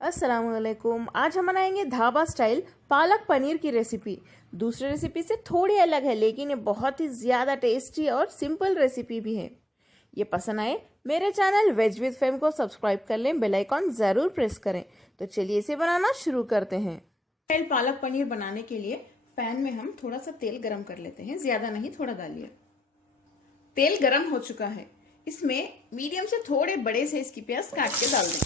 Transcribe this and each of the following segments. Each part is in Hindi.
अस्सलामुअलैकुम। आज हम बनाएंगे ढाबा स्टाइल पालक पनीर की रेसिपी। दूसरी रेसिपी से थोड़ी अलग है, लेकिन ये बहुत ही ज़्यादा टेस्टी और सिंपल रेसिपी भी है। ये पसंद आए मेरे चैनल वेज विद फेम को सब्सक्राइब कर लें, बेल आइकॉन ज़रूर प्रेस करें। तो चलिए इसे बनाना शुरू करते हैं। स्टाइल पालक पनीर बनाने के लिए पैन में हम थोड़ा सा तेल गरम कर लेते हैं, ज़्यादा नहीं, थोड़ा डालिए। तेल गरम हो चुका है, इसमें मीडियम से थोड़े बड़े साइज की प्याज काट के डाल दें।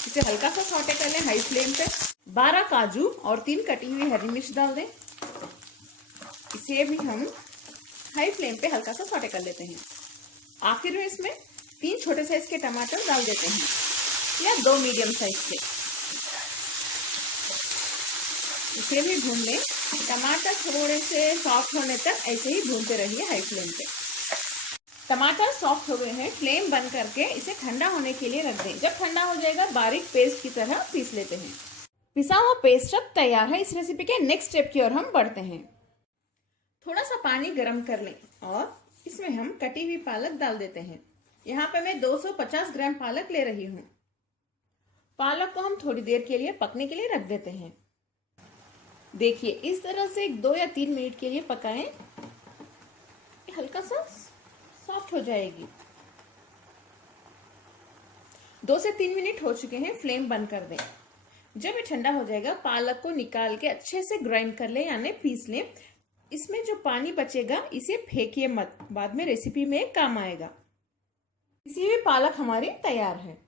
इसे हल्का सा सौटे कर लें हाई फ्लेम पे। 12 काजू और 3 कटी हुई हरी मिर्च डाल दें। इसे भी हम हाई फ्लेम पे हल्का सा सौटे कर लेते हैं। आखिर में इसमें 3 छोटे साइज के टमाटर डाल देते हैं या 2 मीडियम साइज के। इसे भी भून लें। टमाटर थोड़े से सॉफ्ट होने तक ऐसे ही भूनते रहिए हाई फ्लेम पे। टमाटर सॉफ्ट हो गए हैं, फ्लेम बंद करके इसे ठंडा होने के लिए रख दें। जब ठंडा हो जाएगा बारीक पेस्ट की तरह पीस लेते हैं। पिसा हुआ पेस्ट अब तैयार है। इस रेसिपी के नेक्स्ट स्टेप की ओर हम बढ़ते हैं। थोड़ा सा पानी गर्म कर लें और इसमें हम कटी हुई पालक डाल देते हैं। यहाँ पे मैं 250 ग्राम पालक ले रही हूँ। पालक को हम थोड़ी देर के लिए पकने के लिए रख देते हैं। देखिए इस तरह से 2 या 3 मिनट के लिए पकाएं, हल्का सा सॉफ्ट हो जाएगी। 2 से 3 मिनट हो चुके हैं, फ्लेम बंद कर दें। जब ये ठंडा हो जाएगा पालक को निकाल के अच्छे से ग्राइंड कर लें, यानी पीस लें। इसमें जो पानी बचेगा इसे फेंकिए मत, बाद में रेसिपी में काम आएगा। इसी भी पालक हमारी तैयार है।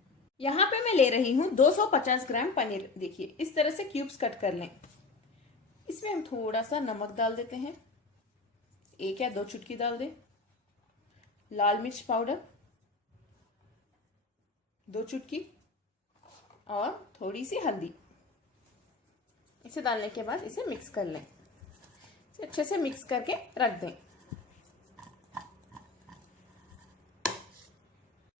यहाँ पे मैं ले रही हूँ 250 ग्राम पनीर। देखिए इस तरह से क्यूब्स कट कर लें। इसमें हम थोड़ा सा नमक डाल देते हैं, 1 या 2 चुटकी डाल दें। लाल मिर्च पाउडर 2 चुटकी और थोड़ी सी हल्दी। इसे डालने के बाद इसे मिक्स कर लें। इसे अच्छे से मिक्स करके रख दें।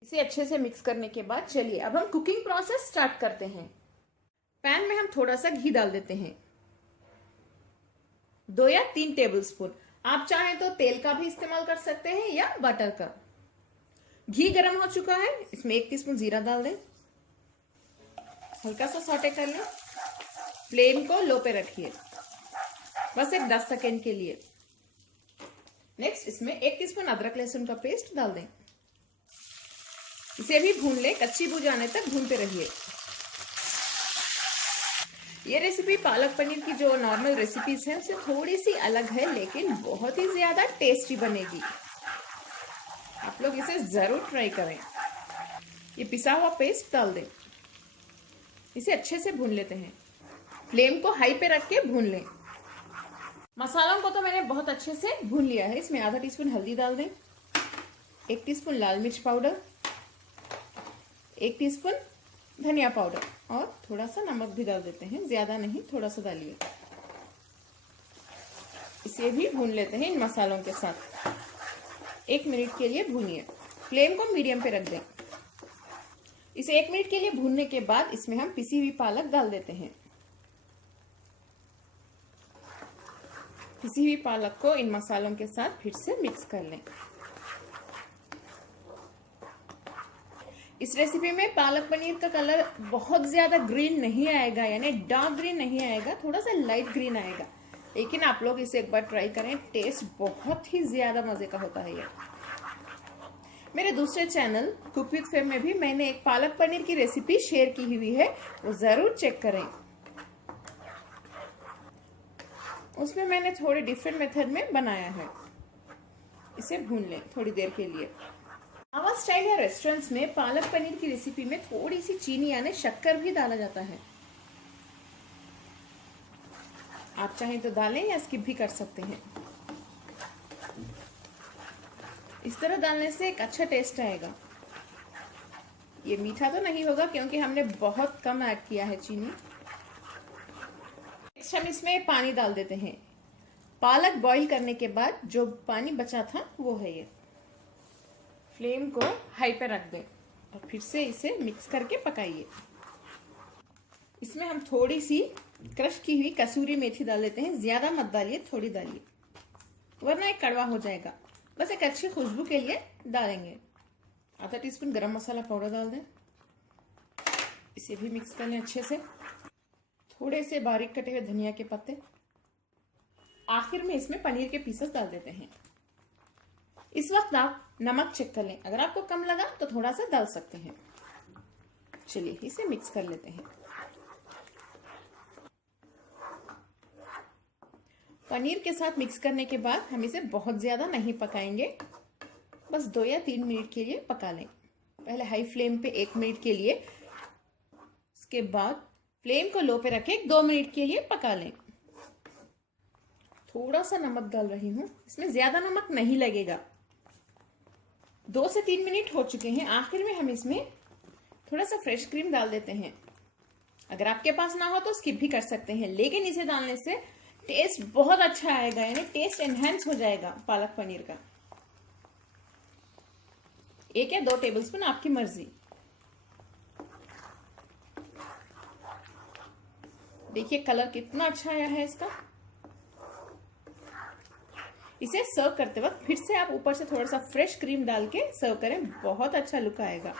इसे अच्छे से मिक्स करने के बाद चलिए अब हम कुकिंग प्रोसेस स्टार्ट करते हैं। पैन में हम थोड़ा सा घी डाल देते हैं, 2 या 3 टेबलस्पून। आप चाहें तो तेल का भी इस्तेमाल कर सकते हैं या बटर का। घी गरम हो चुका है, इसमें 1 टीस्पून जीरा डाल दें। हल्का सा सौटे कर लें। फ्लेम को लो पे रखिए, बस एक 10 सेकेंड के लिए। नेक्स्ट इसमें 1 टीस्पून अदरक लहसुन का पेस्ट डाल दें। इसे भी भून लें, कच्ची बू जाने तक भूनते रहिए। ये रेसिपी पालक पनीर की जो नॉर्मल रेसिपीज है उससे थोड़ी सी अलग है, लेकिन बहुत ही ज्यादा टेस्टी बनेगी। आप लोग इसे जरूर ट्राई करें। ये पिसा हुआ पेस्ट डाल दें। इसे अच्छे से भून लेते हैं। फ्लेम को हाई पे रख के भून लें। मसालों को तो मैंने बहुत अच्छे से भून लिया है। इसमें आधा टीस्पून हल्दी डाल दें, 1 टीस्पून लाल मिर्च पाउडर, 1 टीस्पून धनिया पाउडर और थोड़ा सा नमक भी डाल देते हैं, ज्यादा नहीं, थोड़ा सा डालिए। इसे भी भून लेते हैं इन मसालों के साथ। 1 मिनट के लिए भूनिए। फ्लेम को मीडियम पे रख दें। इसे 1 मिनट के लिए भूनने के बाद इसमें हम पिसी हुई पालक डाल देते हैं। पिसी हुई पालक को इन मसालों के साथ फिर से मिक्स कर लें। इस रेसिपी में पालक पनीर का कलर बहुत ज्यादा ग्रीन नहीं आएगा, यानी डार्क ग्रीन नहीं आएगा, थोड़ा सा लाइट ग्रीन आएगा। लेकिन आप लोग इसे एक बार ट्राई करें, टेस्ट बहुत ही ज्यादा मजे का होता है। ये मेरे दूसरे चैनल कुक विद फेम में भी मैंने एक पालक पनीर की रेसिपी शेयर की हुई है, वो जरूर चेक करें। उसमें मैंने थोड़े डिफरेंट मेथड में बनाया है। इसे भून लें थोड़ी देर के लिए। ढाबा स्टाइल या रेस्टोरेंट्स में पालक पनीर की रेसिपी में थोड़ी सी चीनी यानी शक्कर भी डाला जाता है। आप चाहें तो डालें या स्किप भी कर सकते हैं। इस तरह डालने से एक अच्छा टेस्ट आएगा। ये मीठा तो नहीं होगा क्योंकि हमने बहुत कम ऐड किया है चीनी। नेक्स्ट हम इसमें पानी डाल देते हैं। पालक बॉईल करने के बाद जो पानी बचा था वो है ये। फ्लेम को हाई पे रख दें और फिर से इसे मिक्स करके पकाइए। इसमें हम थोड़ी सी क्रश की हुई कसूरी मेथी डाल देते हैं, ज्यादा मत डालिए, थोड़ी डालिए वरना एक कड़वा हो जाएगा। बस एक अच्छी खुशबू के लिए डालेंगे। आधा टीस्पून गरम मसाला पाउडर डाल दें। इसे भी मिक्स कर लें अच्छे से। थोड़े से बारीक कटे हुए धनिया के पत्ते। आखिर में इसमें पनीर के पीसेस डाल देते हैं। इस वक्त आप नमक चेक कर लें, अगर आपको कम लगा तो थोड़ा सा डाल सकते हैं। चलिए इसे मिक्स कर लेते हैं। पनीर के साथ मिक्स करने के बाद हम इसे बहुत ज्यादा नहीं पकाएंगे, बस 2 या 3 मिनट के लिए पका लें। पहले हाई फ्लेम पे 1 मिनट के लिए, उसके बाद फ्लेम को लो पे रखें, 2 मिनट के लिए पका लें। थोड़ा सा नमक डाल रही हूं, इसमें ज्यादा नमक नहीं लगेगा। 2 से 3 मिनट हो चुके हैं। आखिर में हम इसमें थोड़ा सा फ्रेश क्रीम डाल देते हैं। अगर आपके पास ना हो तो स्किप भी कर सकते हैं, लेकिन इसे डालने से टेस्ट बहुत अच्छा आएगा, यानी टेस्ट एनहेंस हो जाएगा पालक पनीर का। 1 या 2 टेबलस्पून आपकी मर्जी। देखिए कलर कितना अच्छा आया है इसका। इसे सर्व करते वक्त फिर से आप ऊपर से थोड़ा सा फ्रेश क्रीम डाल के सर्व करें, बहुत अच्छा लुक आएगा।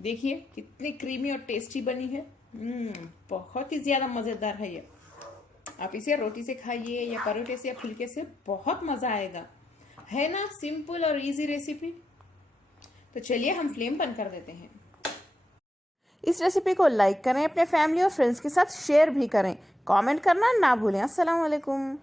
देखिए कितनी क्रीमी और टेस्टी बनी है। बहुत ही ज्यादा मजेदार है ये। आप इसे रोटी से खाइए या परोठे से या फुलके से, बहुत मजा आएगा। है ना सिंपल और इजी रेसिपी। तो चलिए हम फ्लेम बंद कर देते हैं। इस रेसिपी को लाइक करें, अपने फैमिली और फ्रेंड्स के साथ शेयर भी करें, कमेंट करना ना भूलें। अस्सलाम वालेकुम।